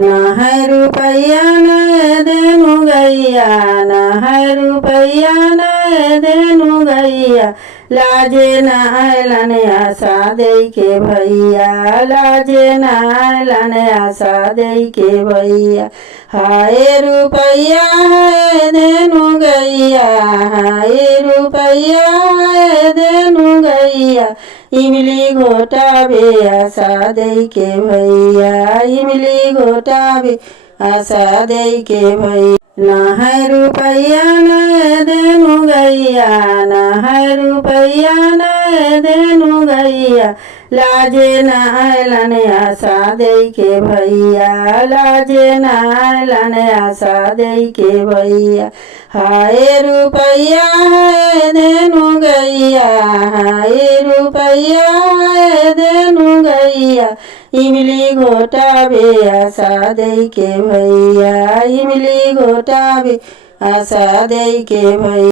ना है रुपया न देनु गैया, ना है रुपया न देनु गैया, लाजे न आयलन आशा दे के भैया, लाजे न आयलन आशा दे के भैया। हाय रुपया है देनु गैया, हाय रुपया है देनु गैया, इमली घोटाबे आशा दे के भैया, इमली घोटाबे आशा दे के भैया। ना है रुपया न देनु गैया, ना है रुपया न देनु गैया, लाजे न आयलन आशा दे के भैया, लाजे न आयलन आशा दे के भैया। हाय रुपया है देनु गैया, हाय रुपया है देनु गैया, इमली घोटाबे आशा दे के भैया, इमली घोटाबे आशा दे के भैया।